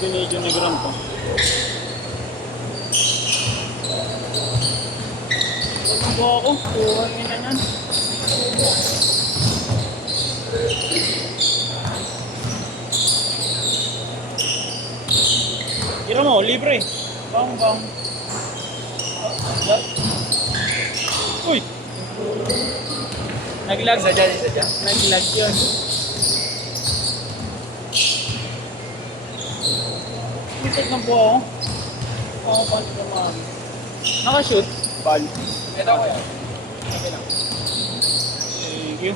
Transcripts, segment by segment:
Medyo negram po. Ano ba ako? Tuhan nila yan. Tira mo, libre. Bang, bang. Uy! Naglag. Isa dyan. Naglag yun. Isot lang po ako. Oo, paano ka mga... Nakashoot? Bal. Ito ko yan. Okay lang. Thank you.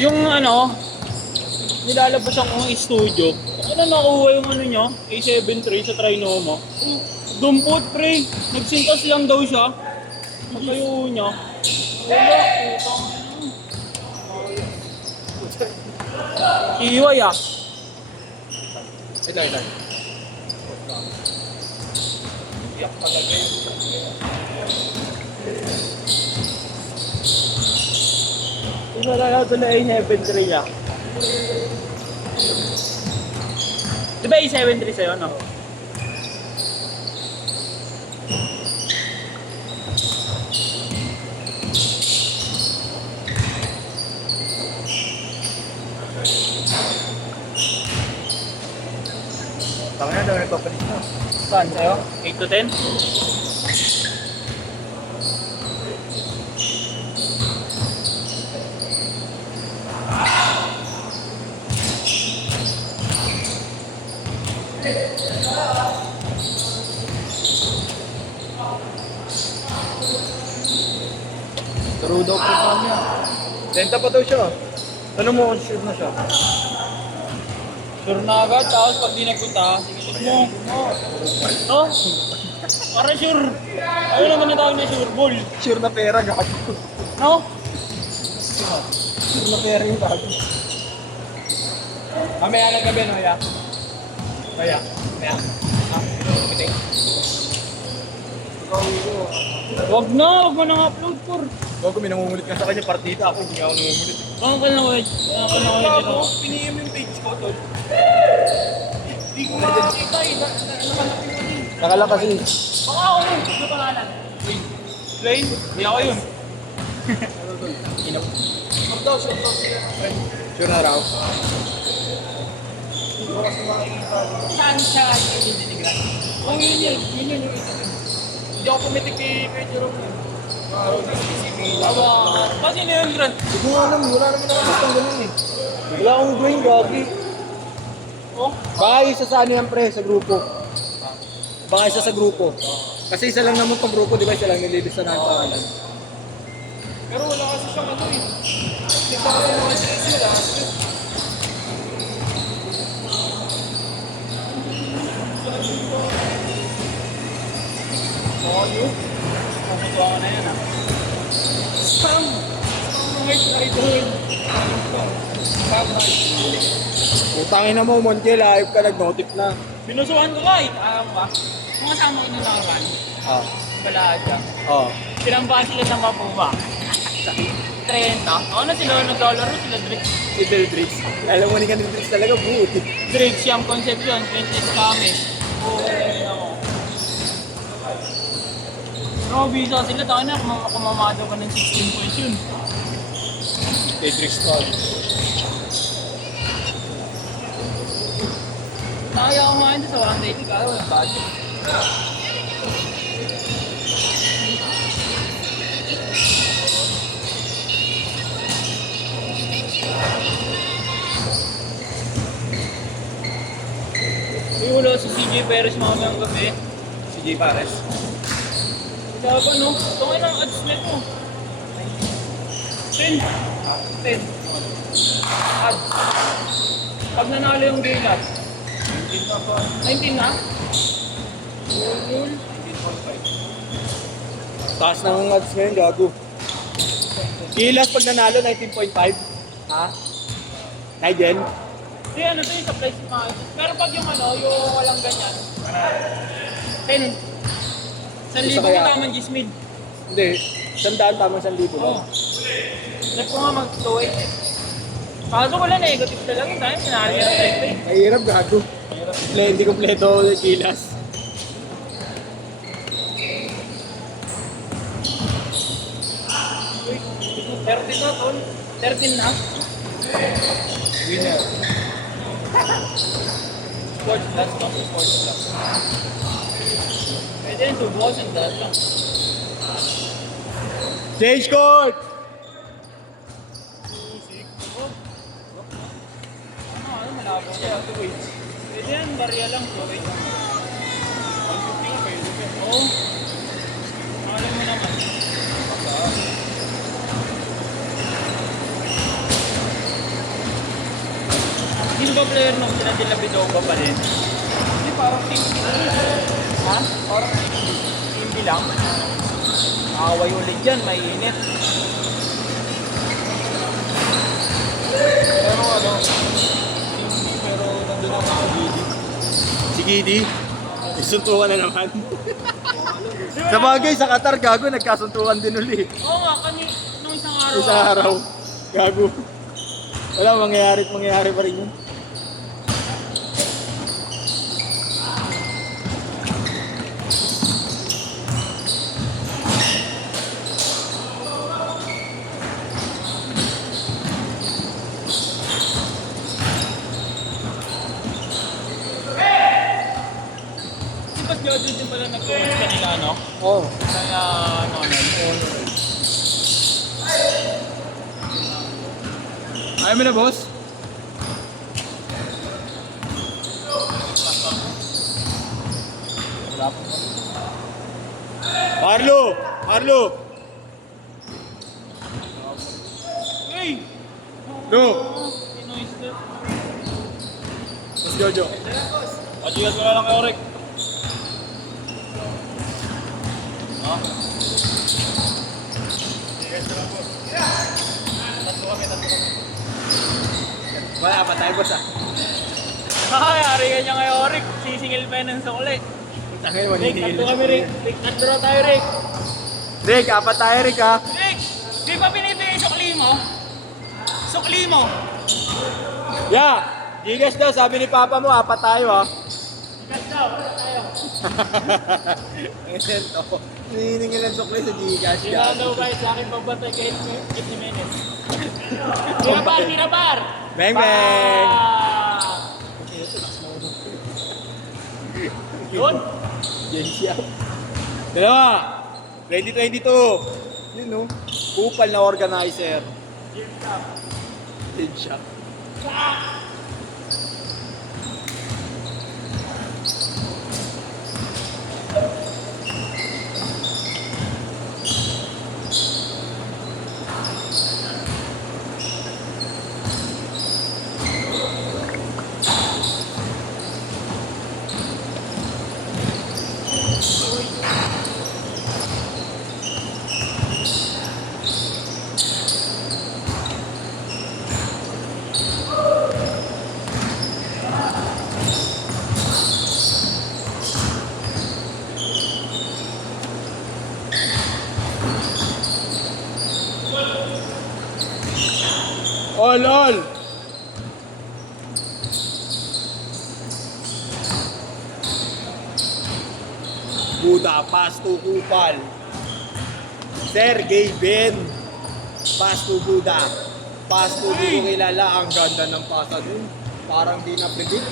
Yung ano, nilalabas akong studio. Ano nakuha yung ano niya? A7 III sa Trinoma. Dumpot pre, nagsintas lang daw siya. Pagkayo niya. Wala, putang ina. Iway ah. Ito. Iyak talaga yun. Isa na ito na A7 III ah. Di ba A7 III sa'yo, no? Tama na daw nagpapalit mo. Saan sa'yo? 8 to 10? Turo daw po niya. Lenta pa daw siya. Tanong mo kung sure na siya. Sure na agad, tapos pag di nagpunta, sige mo. No? Para sure. Ayun naman na tawag na sure, ball. Sure na pera, gago. No? Sure na pera yung gago. Mamaya ng gabi, no, ya? Mamaya. Meeting. Wag mo nang upload for. Gago, may nangungulit ka sa kanya partida. Ako, hindi ako nangungulit. Baka ka na wait. Gago, pinihim yung page ko, tol. Hindi ko makakita eh. Nakala kasi. Baka ako yun. Ano pangalan? Plain? Hindi ako yun. Inap. Sure na raw. Saan siya yung dinigra? Oh, yun. Hindi ako pumitik kay Jerome. Kasi na yun, Grant. Hindi ko alam, wala naman ako gustong ganun eh. Wala akong drawing, gagi. Oh? Baka isa sa ano yan pre, sa grupo. Baka isa sa grupo. Kasi isa lang naman pang grupo, di ba? Isa lang nililista na ang pangalan. Pero wala kasi siyang ano eh. Hindi pa kasi mga sisi, wala kasi. Pumuntuwa ka na yan, ah. Sam! Idol! Putangin na mo, Monje, live ka, nag-notif na. Binusuhan ko ka eh. Alam ba? Kung kasama ko nung nakaban, Ah. bala dyan. Oh. Sinambahan sila ng mapuba. 30. Ako na sila naglalaro, sila Drake. Si Deldrix. Alam mo ni ka Deldrix talaga, buti. Drake, Siam Concepcion, Princess Kame. Oo, ayun ako. No, visa sila. Taka na, kumamado ka ng 16 points yun. Deldrix pa. Nakaya ko nga yun sa walang dating ka, walang budget. May ulo si CJ Perez mamayang gabi. Si J. Pares. Kaya ba no? Ito nga lang odds na ito. 10. 10. Odds. Pag nanalo yung Gaylas. 19 na? Taas ng odds ngayon, gago. Gilas pag nanalo, 19.5. Ha? Nigel? Hindi, ano to yung supply si mga. Pero pag yung ano, yung walang ganyan. 10. 1,000 Isa mo kaya? naman, Gismid. Hindi. 100 tama 1,000 Oo. lang. Trip ko nga mag-2-8 eh. Kaso wala, negative talaga yun. Dahil sinali na type eh. Mahirap, gago. Hindi kompleto ako ng gilas. Uy, 13 na tol. 13 na. Winner. Sports plus, no? Sports plus. Pwede rin subukan sa dahil lang. Change court! Ano, malabo siya. Pwede yan, barya lang. Okay. Oo. Alam mo naman. Sino ba player nung sila Dila Bidonga pa rin? Hindi, parang team. Ha? Parang team lang. Away ulit dyan, may init. Pero ano, pero nandun ako sa Gidi. Si Gidi? Isuntukan na naman. Sa bagay, sa Qatar, gago, nagkasuntukan din uli. Oo nga, nung isang araw. Isang araw. Gago. Wala, mangyayari pa rin yun. Si Boss Jojo din pala nag-comment kanila, no? Oo. Kaya, Nonald. Ayaw mo na, boss? Marlo! Marlo! Hey! No! Pinoy step. Mas Jojo. Adigas mo na lang kay Orek. Ha? Wala pa tayo, boss ah. Ay, ari ka niya kay Orek. Sisingil pa yun ng sukli. Tangin, Rick, manigil. tatlo kami, Rick. Rick, tatlo tayo, Rick. Rick, apat tayo, Rick ha. Rick, di ba pinipili sukli mo? Sukli mo. Yeah! Gigas daw, sabi ni Papa mo, apat tayo ha. Kat daw, tayo. Ngayon to. Hininingil ang sukli sa Gcash. Di ba daw guys, sa akin magbantay kahit 50 minutes. Tirabar, tirabar! Bang, bang! Yun. Yan siya. Dalawa. 2022. Yun no. Kupal na organizer. Yan siya. All! Buda, Pasto Kupal. Sergey Ben. Pasto Buda. Pasto di ko kilala. Ang ganda ng pasa dun. Parang di na-predict.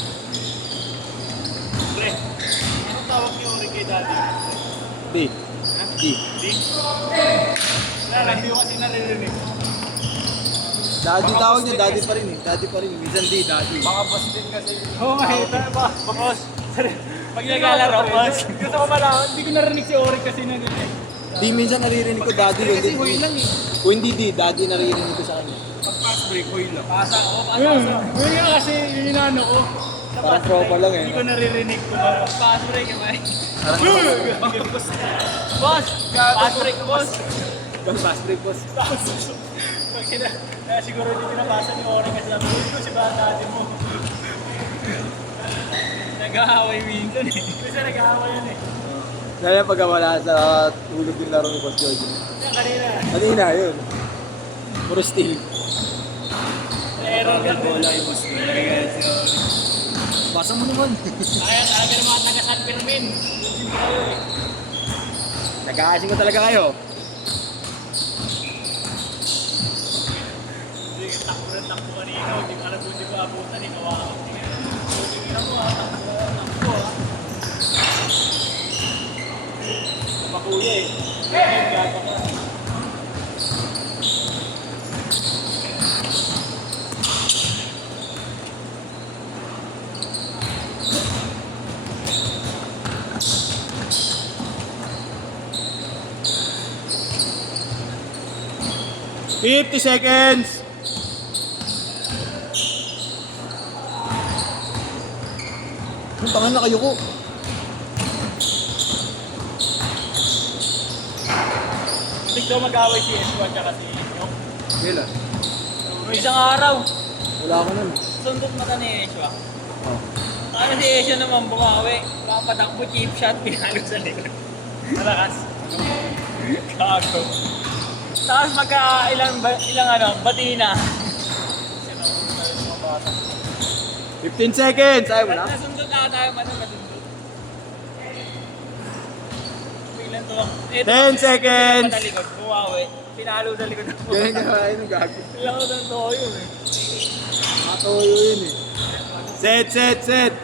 Pre, ano tawag niyo Orek kay Daddy? Di. Di. Di? Wala, hindi ko kasi naririnig. Daddy tawag niya, daddy pa rin eh. Daddy pa rin. Minsan di, daddy. Mga boss din kasi. Oo nga, ito ba? Boss. Pag naglalaro, boss. Gusto ko malaman, hindi ko narinig si Orek kasi na gano'n eh. Di minsan naririnig ko daddy. Kasi huy lang eh. Kung hindi di, daddy naririnig ko sa kanya. Pag pass break, huy lang. Pasa ako, pasa. Huy nga kasi yung inano ko. Sa Parang pass tropa break, lang eh. Hindi ko naririnig ko. Pag pass break, eh. Boss! Fast break, boss! Fast break, boss. Kaya siguro hindi pinabasa ni Oren kasi sabi ko si bata natin mo. Nag-aaway minsan eh. Kasi nag-aaway yan eh. Dahil pag wala sa tulog yung laro ni Boss George. Yan kanina. Kanina, yun. Puro steal. Error lang bola yung boss. Basa mo naman. Kaya talaga ng mga taga San Fermin. Hindi kayo eh. Nag-aasing ko talaga kayo. Hindi, takbo na takbo kanina. Hindi ko alam kung hindi ko abutan. Ikaw ako. Tingnan mo ha. Takbo ha. Makuya eh. Gata ka. $50 seconds! Ang tangan na kayo ko. Hindi daw mag-away si Eswa at si Eswa. Kailan? Isang araw. Wala ako nun. Sundot mata ni Eswa. Oh. Ano si Eswa naman bumawi. Papatakbo cheap shot. Pinalo sa likod. Malakas. Kago. Tapos ilang batina. 15 seconds! Ayaw mo na? Nasundot na tayo man nasundot. Biglang to. 10 seconds! Patalikod, bumawi. Pinalo sa likod. Ganyan ka kayo ng gago. Ilang ko ng toyo eh. Matoyo yun eh. Set, set, set!